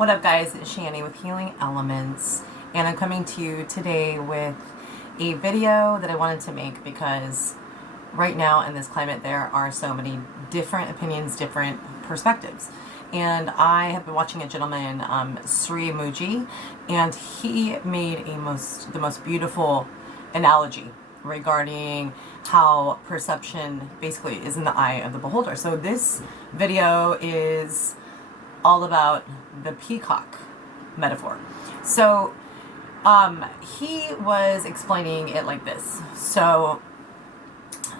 What up, guys? It's Shani with Healing Elements, and I'm coming to you today with a video that I wanted to make because right now in this climate there are so many different opinions, different perspectives. And I have been watching a gentleman, Sri Muji, and he made the most beautiful analogy regarding how perception basically is in the eye of the beholder. So this video is all about the peacock metaphor. So he was explaining it like this. So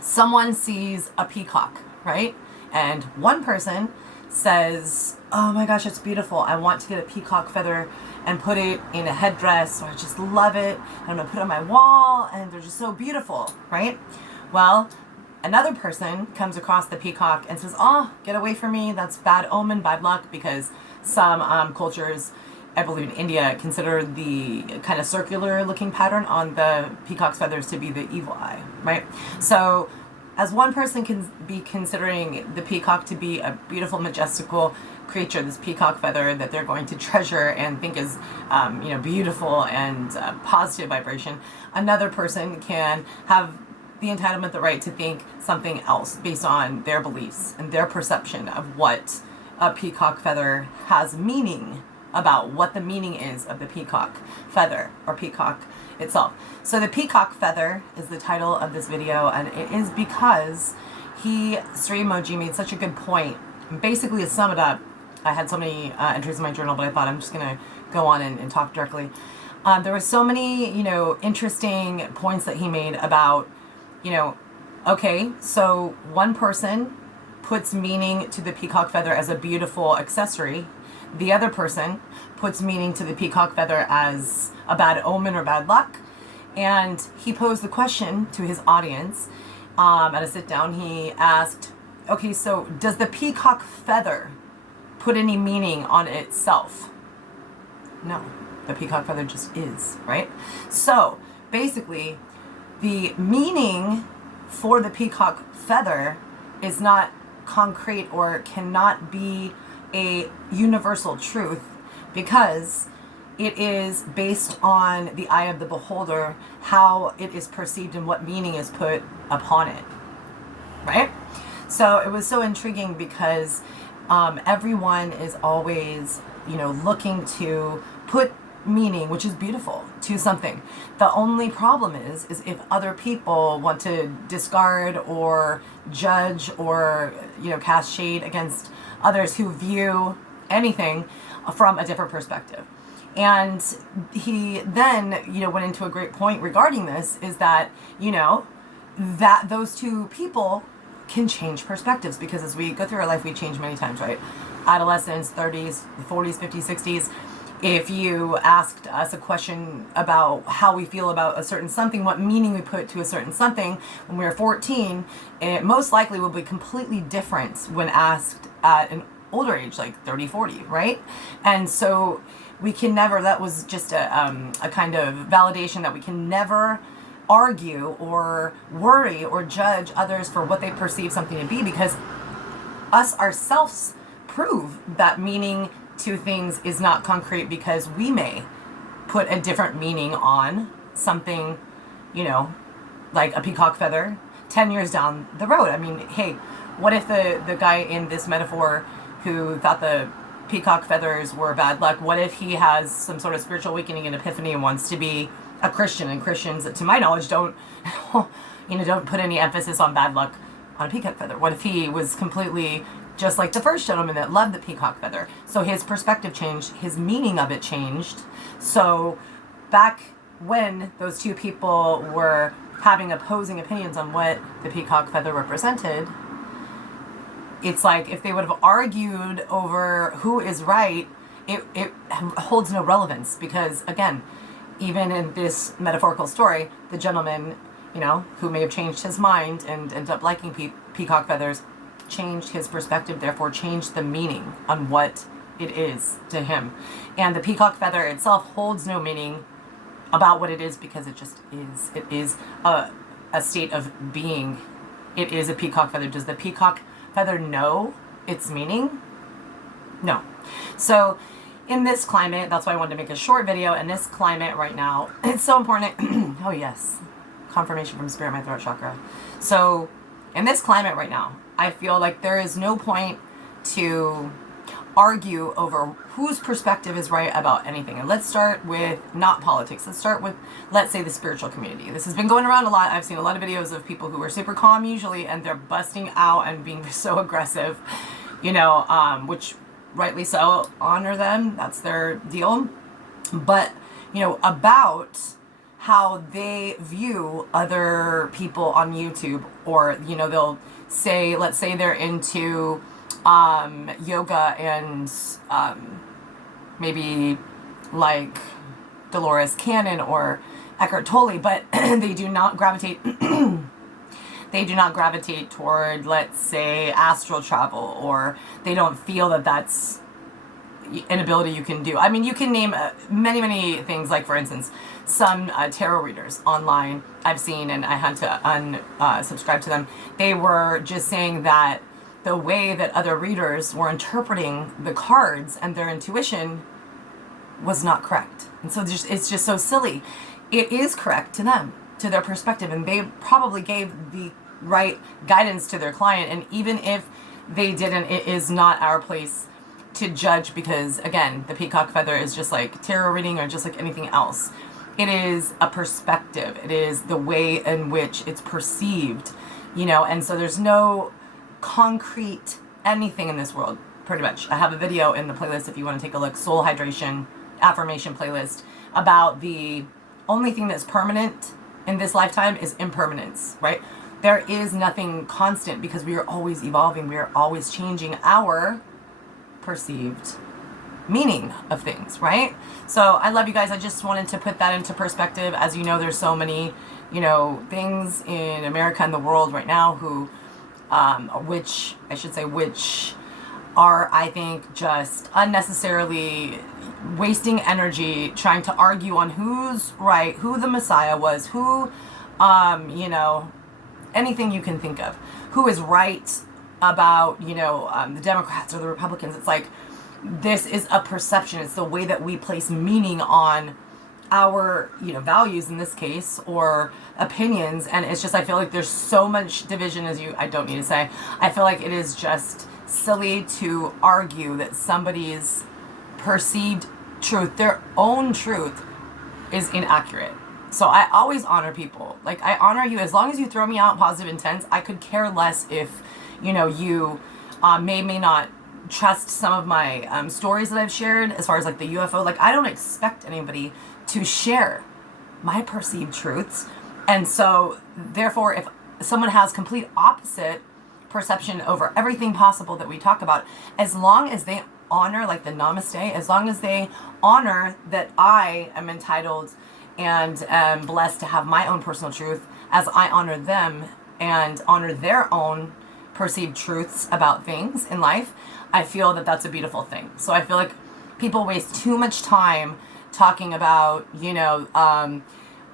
someone sees a peacock, right? And one person says, oh my gosh, it's beautiful. I want to get a peacock feather and put it in a headdress, or I just love it. I'm gonna put it on my wall and they're just so beautiful, right? Well, another person comes across the peacock and says, oh, get away from me. That's bad omen, bad luck, because some cultures, I believe in India, consider the kind of circular looking pattern on the peacock's feathers to be the evil eye, right? So as one person can be considering the peacock to be a beautiful, majestical creature, this peacock feather that they're going to treasure and think is, beautiful and positive vibration, another person can have the entitlement, the right to think something else based on their beliefs and their perception of what a peacock feather has meaning, about what the meaning is of the peacock feather or peacock itself. So the peacock feather is the title of this video, and it is because Sri Moji made such a good point. Basically, to sum it up, I had so many entries in my journal, but I thought I'm just going to go on and talk directly. There were so many, interesting points that he made about, okay, so one person puts meaning to the peacock feather as a beautiful accessory. The other person puts meaning to the peacock feather as a bad omen or bad luck. And he posed the question to his audience at a sit down. He asked, okay, so does the peacock feather put any meaning on itself? No, the peacock feather just is, right? So basically, the meaning for the peacock feather is not concrete or cannot be a universal truth, because it is based on the eye of the beholder, how it is perceived and what meaning is put upon it, right? So it was so intriguing because everyone is always, looking to put meaning, which is beautiful, to something. The only problem is if other people want to discard or judge or cast shade against others who view anything from a different perspective. And he then went into a great point regarding this, is that that those two people can change perspectives, because as we go through our life, we change many times, right? Adolescence, 30s, 40s, 50s, 60s. If you asked us a question about how we feel about a certain something, what meaning we put to a certain something when we were 14, it most likely will be completely different when asked at an older age, like 30, 40, right? And so we can never, that was just a kind of validation that we can never argue or worry or judge others for what they perceive something to be, because us ourselves prove that meaning to things is not concrete, because we may put a different meaning on something, like a peacock feather 10 years down the road. I mean, hey, what if the guy in this metaphor who thought the peacock feathers were bad luck, what if he has some sort of spiritual awakening and epiphany and wants to be a Christian, and Christians, to my knowledge, don't put any emphasis on bad luck on a peacock feather? What if he was completely just like the first gentleman that loved the peacock feather? So his perspective changed, his meaning of it changed. So back when those two people were having opposing opinions on what the peacock feather represented, it's like if they would have argued over who is right, it holds no relevance, because again, even in this metaphorical story, the gentleman, who may have changed his mind and ended up liking peacock feathers, changed his perspective, therefore changed the meaning on what it is to him. And the peacock feather itself holds no meaning about what it is, because it just is. It is a state of being. It is a peacock feather. Does the peacock feather know its meaning? No. So in this climate, that's why I wanted to make a short video. In this climate right now, it's so important. Oh yes, confirmation from Spirit, my throat chakra. So in this climate right now, I feel like there is no point to argue over whose perspective is right about anything. And let's start with not politics. Let's start with, let's say, the spiritual community. This has been going around a lot. I've seen a lot of videos of people who are super calm usually, and they're busting out and being so aggressive, you know, which rightly so, honor them. That's their deal. But, you know, about how they view other people on YouTube, or, you know, they'll say, let's say they're into yoga and maybe like Dolores Cannon or Eckhart Tolle, but they do not gravitate they do not gravitate toward, let's say, astral travel, or they don't feel that that's an ability you can do. I mean, you can name many things, like, for instance, some tarot readers online I've seen, and I had to unsubscribe to them. They were just saying that the way that other readers were interpreting the cards and their intuition was not correct. And so it's just so silly. It is correct to them, to their perspective, and they probably gave the right guidance to their client. And even if they didn't, it is not our place to judge, because, again, the peacock feather is just like tarot reading or just like anything else. It is a perspective. It is the way in which it's perceived, you know, and so there's no concrete anything in this world, pretty much. I have a video in the playlist if you want to take a look, soul hydration affirmation playlist, about the only thing that's permanent in this lifetime is impermanence, right? There is nothing constant, because we are always evolving. We are always changing our perceived meaning of things, right? So I love you guys. I just wanted to put that into perspective. As you know, there's so many, you know, things in America and the world right now who which are, I think, just unnecessarily wasting energy trying to argue on who's right, who the Messiah was, who, you know, anything you can think of, who is right about, you know, the Democrats or the Republicans. It's like, this is a perception. It's the way that we place meaning on our, you know, values in this case, or opinions. And it's just, I feel like there's so much division, I don't need to say. I feel like it is just silly to argue that somebody's perceived truth, their own truth, is inaccurate. So I always honor people. Like, I honor you as long as you throw me out positive intents. I could care less if, you know, you may not trust some of my stories that I've shared as far as like the UFO. Like, I don't expect anybody to share my perceived truths. And so therefore, if someone has complete opposite perception over everything possible that we talk about, as long as they honor, like the namaste, as long as they honor that I am entitled and am blessed to have my own personal truth, as I honor them and honor their own perceived truths about things in life, I feel that that's a beautiful thing. So I feel like people waste too much time talking about, you know,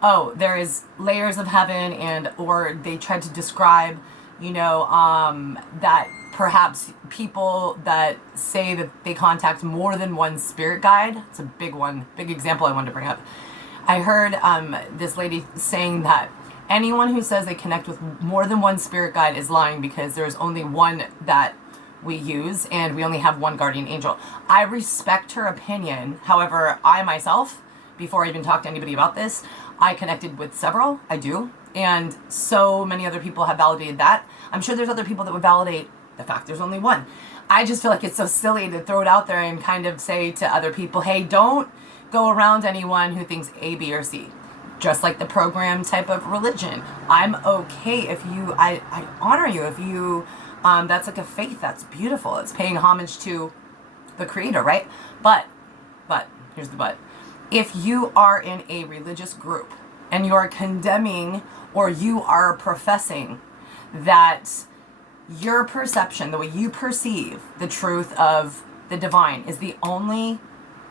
oh, there is layers of heaven, and, or they tried to describe, you know, that perhaps people that say that they contact more than one spirit guide. It's a big one, big example I wanted to bring up. I heard this lady saying that anyone who says they connect with more than one spirit guide is lying, because there's only one that we use, and we only have one guardian angel. I respect her opinion. However, I myself, before I even talked to anybody about this, I connected with several. I do. And so many other people have validated that. I'm sure there's other people that would validate the fact there's only one. I just feel like it's so silly to throw it out there and kind of say to other people, hey, don't go around anyone who thinks A, B, or C. Just like the program type of religion. I'm okay if you, I honor you if you, that's like a faith. That's beautiful. It's paying homage to the creator, right? But, here's the but. If you are in a religious group and you're condemning, or you are professing that your perception, the way you perceive the truth of the divine, is the only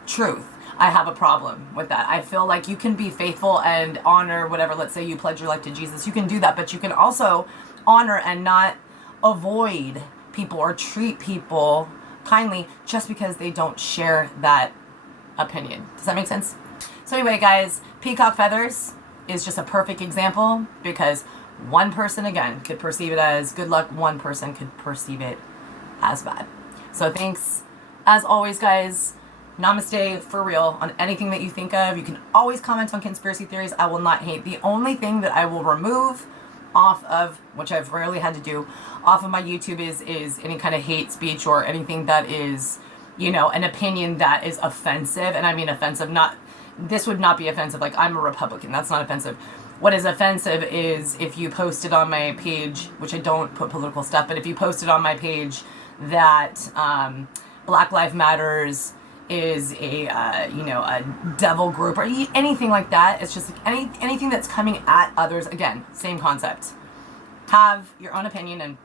truth, I have a problem with that. I feel like you can be faithful and honor whatever. Let's say you pledge your life to Jesus. You can do that, but you can also honor and not avoid people or treat people kindly just because they don't share that opinion. Does that make sense? So anyway, guys, peacock feathers is just a perfect example because one person, again, could perceive it as good luck. One person could perceive it as bad. So thanks, as always, guys. Namaste for real on anything that you think of. You can always comment on conspiracy theories. I will not hate. The only thing that I will remove off of, which I've rarely had to do, off of my YouTube is any kind of hate speech or anything that is, you know, an opinion that is offensive. And I mean offensive, not, this would not be offensive. Like, I'm a Republican. That's not offensive. What is offensive is if you posted on my page, which I don't put political stuff, but if you posted on my page that Black Lives Matters is a you know, a devil group or anything like that. It's just like anything that's coming at others. Again, same concept. Have your own opinion and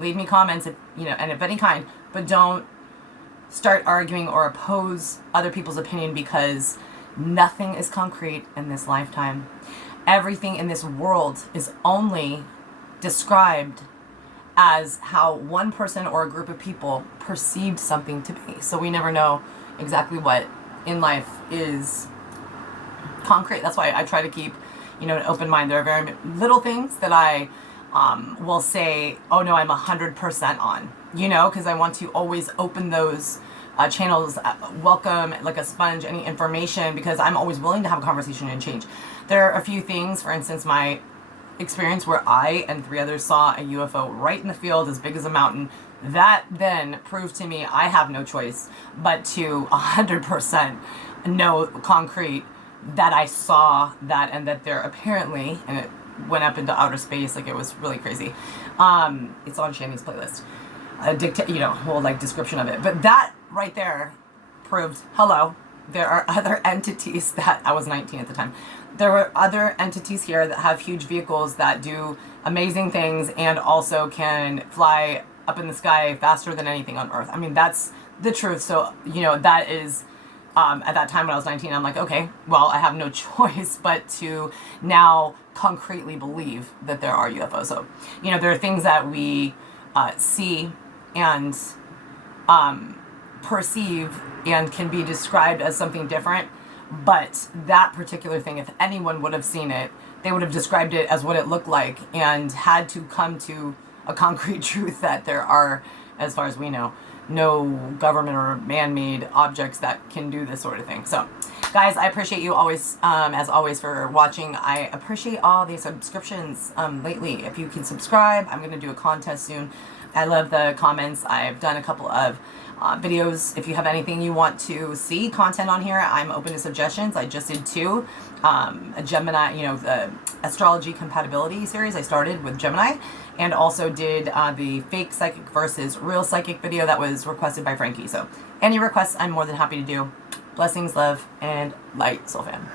leave me comments, if, you know, and of any kind, but don't start arguing or oppose other people's opinion, because nothing is concrete in this lifetime. Everything in this world is only described as how one person or a group of people perceived something to be. So we never know exactly what in life is concrete. That's why I try to keep, you know, an open mind. There are very little things that I will say, oh no, I'm 100% on, you know, because I want to always open those channels, welcome like a sponge any information, because I'm always willing to have a conversation and change. There are a few things, for instance, my experience where I and 3 others saw a UFO right in the field as big as a mountain. That then proved to me I have no choice but to 100% know concrete that I saw that, and that they're apparently, and it went up into outer space, like it was really crazy. It's on Shani's playlist. You know, whole like description of it. But that right there proved, hello, there are other entities that, I was 19 at the time. There were other entities here that have huge vehicles that do amazing things and also can fly up in the sky faster than anything on Earth. I mean, that's the truth. So, you know, that is, at that time when I was 19, I'm like, okay, well, I have no choice but to now concretely believe that there are UFOs. So, you know, there are things that we see and perceive and can be described as something different. But that particular thing, if anyone would have seen it, they would have described it as what it looked like and had to come to a concrete truth that there are, as far as we know, no government or man-made objects that can do this sort of thing. So, guys, I appreciate you always, as always, for watching. I appreciate all the subscriptions lately. If you can subscribe, I'm going to do a contest soon. I love the comments. I've done a couple of videos. If you have anything you want to see content on here, I'm open to suggestions. I just did 2. A Gemini, you know, the astrology compatibility series I started with Gemini, and also did the fake psychic versus real psychic video that was requested by Frankie. So any requests, I'm more than happy to do. Blessings, love, and light, soul fam.